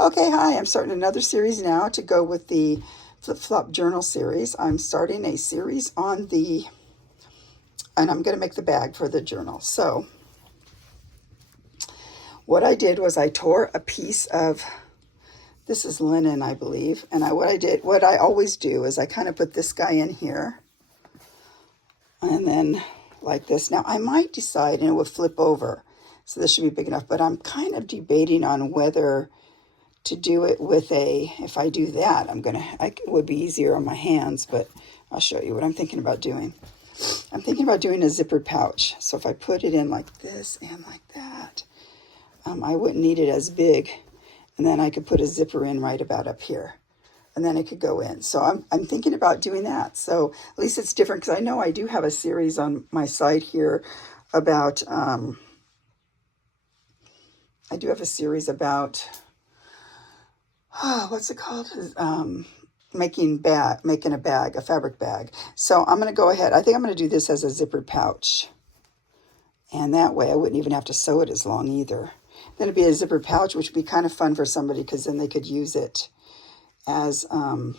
Okay, hi, I'm starting another series now to go with the Flip Flop Journal series. I'm starting a series on and I'm going to make the bag for the journal. So what I did was I tore a piece of, this is linen, I believe. And what I always do is I kind of put this guy in here and then like this. Now I might decide and it would flip over. So this should be big enough, but I'm kind of debating on whether to do it with if I do that, it would be easier on my hands, but I'll show you what I'm thinking about doing. I'm thinking about doing a zippered pouch. So if I put it in like this and like that, I wouldn't need it as big. And then I could put a zipper in right about up here. And then it could go in. So I'm thinking about doing that. So at least it's different because I know I do have a series on my site here about, what's it called? Making a bag, a fabric bag. So I'm going to go ahead. I think I'm going to do this as a zippered pouch. And that way I wouldn't even have to sew it as long either. Then it'd be a zippered pouch, which would be kind of fun for somebody because then they could use it as, a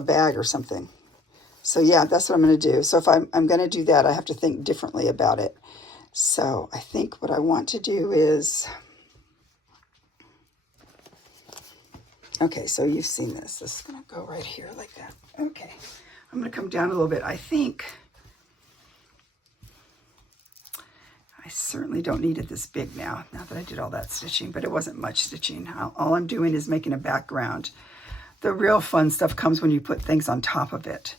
bag or something. So yeah, that's what I'm going to do. So if I'm going to do that, I have to think differently about it. So I think what I want to do is, okay, so you've seen this. This is going to go right here like that. Okay, I'm going to come down a little bit. I think I certainly don't need it this big now that I did all that stitching, but it wasn't much stitching. All I'm doing is making a background. The real fun stuff comes when you put things on top of it.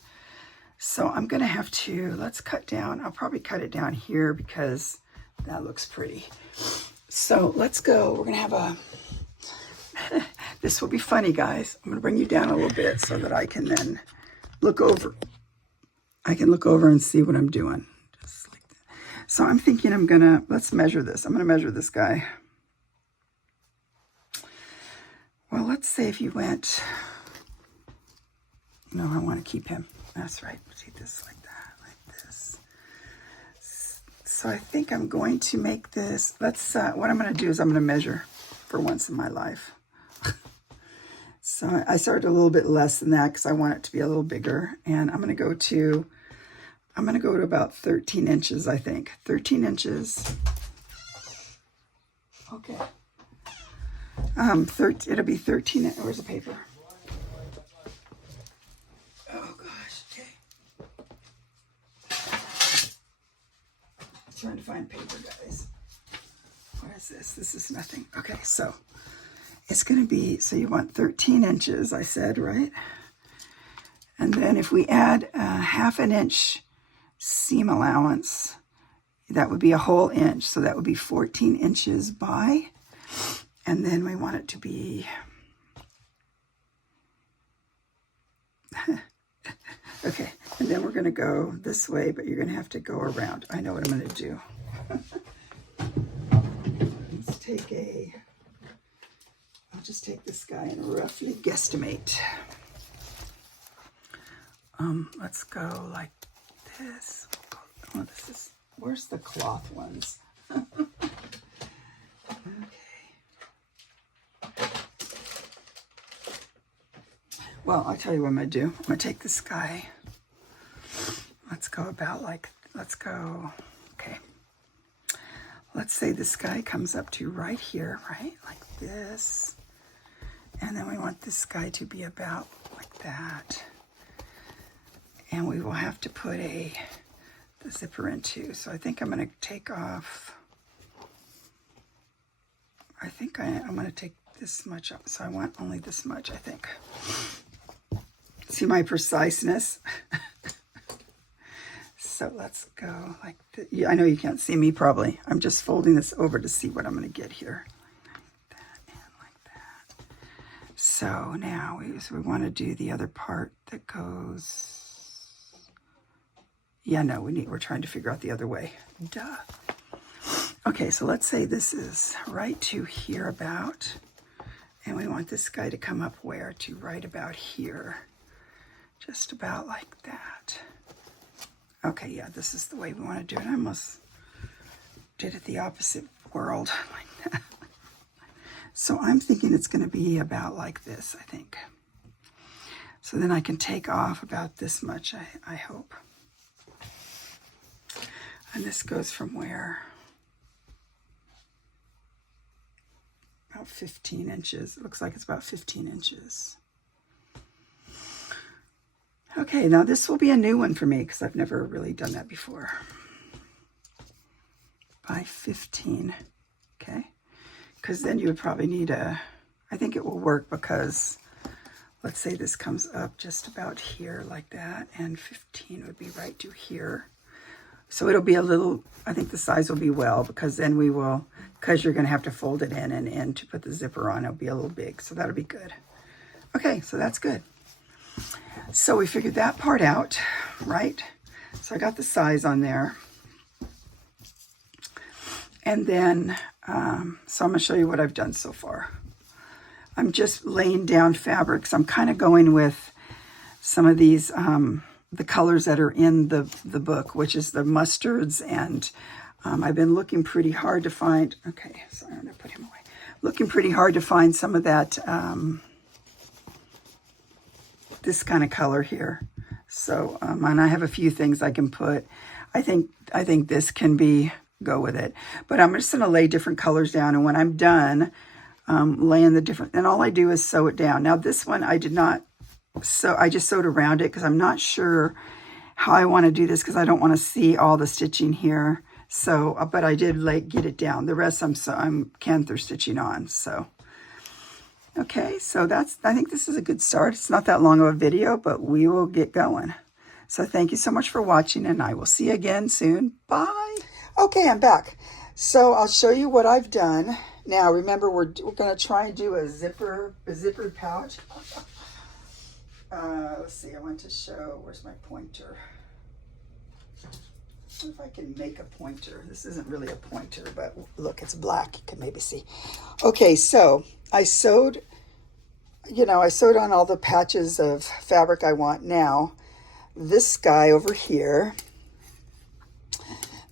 So I'm going to have to, let's cut down. I'll probably cut it down here because that looks pretty. So let's go. We're going to have this will be funny, guys. I'm going to bring you down a little bit so that I can then look over. I can look over and see what I'm doing. Just like that. So I'm thinking let's measure this. I'm going to measure this guy. Well, let's say if you went, no, I want to keep him. That's right. See this like that, like this. So I think I'm going to make this, what I'm going to do is I'm going to measure for once in my life. So I started a little bit less than that because I want it to be a little bigger. And I'm going to go to about 13 inches, I think. 13 inches. Okay. It'll be 13, where's the paper? Oh gosh, okay. Trying to find paper, guys. What is this? This is nothing. Okay, so it's going to be, so you want 13 inches, I said, right? And then if we add a 1/2 inch seam allowance, that would be a whole inch. So that would be 14 inches by, and then we want it to be, okay. And then we're going to go this way, but you're going to have to go around. I know what I'm going to do. Let's take I'll just take this guy and roughly guesstimate. Let's go like this. Oh, where's the cloth ones? Okay. Well, I'll tell you what I'm going to do. I'm going to take this guy. Let's go, okay. Let's say this guy comes up to right here, right? Like this. And then we want this guy to be about like that. And we will have to put the zipper in too. So I think I'm going to take off, I think I'm going to take this much off. So I want only this much, I think. See my preciseness? So let's go like this. Yeah, I know you can't see me probably. I'm just folding this over to see what I'm going to get here. Like that and like that. So now we want to do the other part that goes. Yeah, no, we're trying to figure out the other way. Duh. Okay, so let's say this is right to here about, and we want this guy to come up where? To right about here. Just about like that. Okay, yeah, this is the way we want to do it. I almost did it the opposite world. Like that. So I'm thinking it's going to be about like this, I think. So then I can take off about this much, I hope. And this goes from where? About 15 inches. It looks like it's about 15 inches. Okay, now this will be a new one for me because I've never really done that before. By 15, okay? Because then you would probably need I think it will work because, let's say this comes up just about here like that, and 15 would be right to here. So it'll be a little, I think the size will be well, because then we will, because you're going to have to fold it in and in to put the zipper on, it'll be a little big, so that'll be good. Okay, so that's good. So we figured that part out, right? So I got the size on there. And then, so I'm going to show you what I've done so far. I'm just laying down fabrics. I'm kind of going with some of these, the colors that are in the book, which is the mustards. And I've been looking pretty hard to find, okay, sorry, I'm going to put him away. Looking pretty hard to find some of that, this kind of color here. So, and I have a few things I can put. I think this can go with it. But I'm just going to lay different colors down. And when I'm done laying the different, and all I do is sew it down. Now this one I did not sew, I just sewed around it because I'm not sure how I want to do this because I don't want to see all the stitching here. So, but I did get it down. The rest I'm canthor stitching on. So, okay, so I think this is a good start. It's not that long of a video, but we will get going. So thank you so much for watching, and I will see you again soon. Bye. Okay, I'm back. So I'll show you what I've done. Now, remember, we're going to try and do a zippered pouch. Let's see, I want to show, where's my pointer? See if I can make a pointer. This isn't really a pointer, but look, it's black. You can maybe see. Okay, so I sewed, I sewed on all the patches of fabric I want. Now, this guy over here,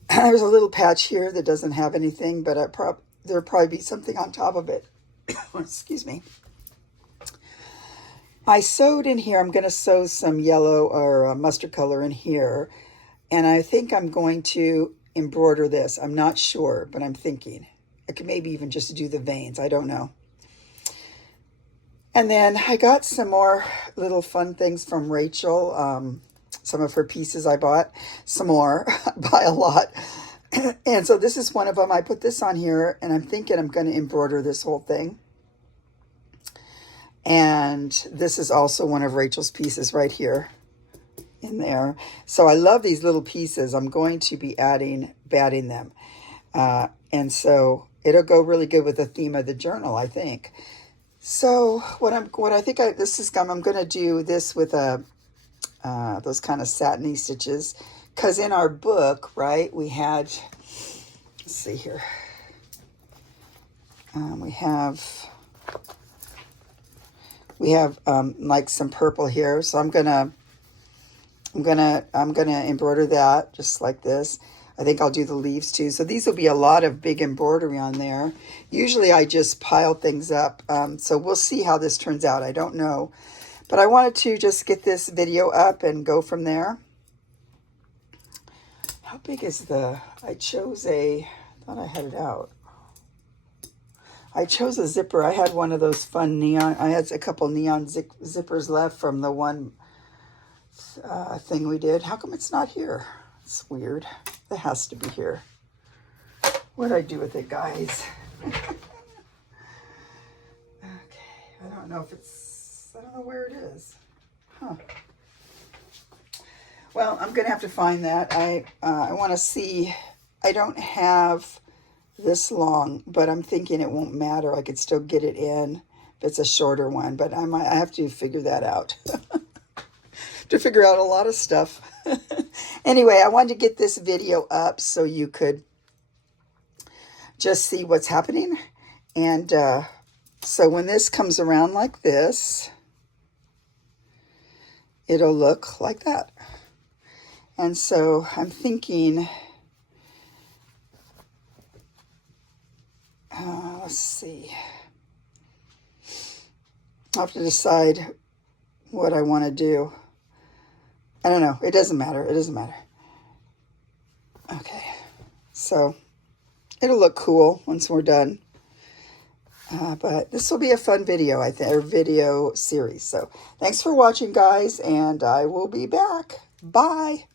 there's a little patch here that doesn't have anything, but there'll probably be something on top of it. Excuse me. I sewed in here. I'm going to sew some yellow or mustard color in here. And I think I'm going to embroider this. I'm not sure, but I'm thinking. I could maybe even just do the veins. I don't know. And then I got some more little fun things from Rachel. Some of her pieces I bought. Some more. I buy a lot. And so this is one of them. I put this on here, and I'm thinking I'm going to embroider this whole thing. And this is also one of Rachel's pieces right here in there. So I love these little pieces. I'm going to be batting them. And so it'll go really good with the theme of the journal, I think. So I'm going to do this with those kind of satiny stitches, because in our book, right, we had, let's see here, we have like some purple here, so I'm gonna embroider that just like this. I think I'll do the leaves too. So these will be a lot of big embroidery on there. Usually I just pile things up. So we'll see how this turns out. I don't know. But I wanted to just get this video up and go from there. How big is I thought I had it out. I chose a zipper. I had one of those fun neon. I had a couple neon zippers left from the one thing we did. How come it's not here? It's weird. It has to be here. What did I do with it, guys? Okay. I don't know where it is. Huh. Well, I'm going to have to find that. I want to see. I don't have this long, but I'm thinking it won't matter. I could still get it in if it's a shorter one, but I have to figure that out. To figure out a lot of stuff. Anyway, I wanted to get this video up so you could just see what's happening. And so when this comes around like this, it'll look like that. And so I'm thinking let's see. I'll have to decide what I want to do. I don't know. It doesn't matter. It doesn't matter. Okay. So it'll look cool once we're done. But this will be a fun video, I think, or video series. So thanks for watching, guys, and I will be back. Bye.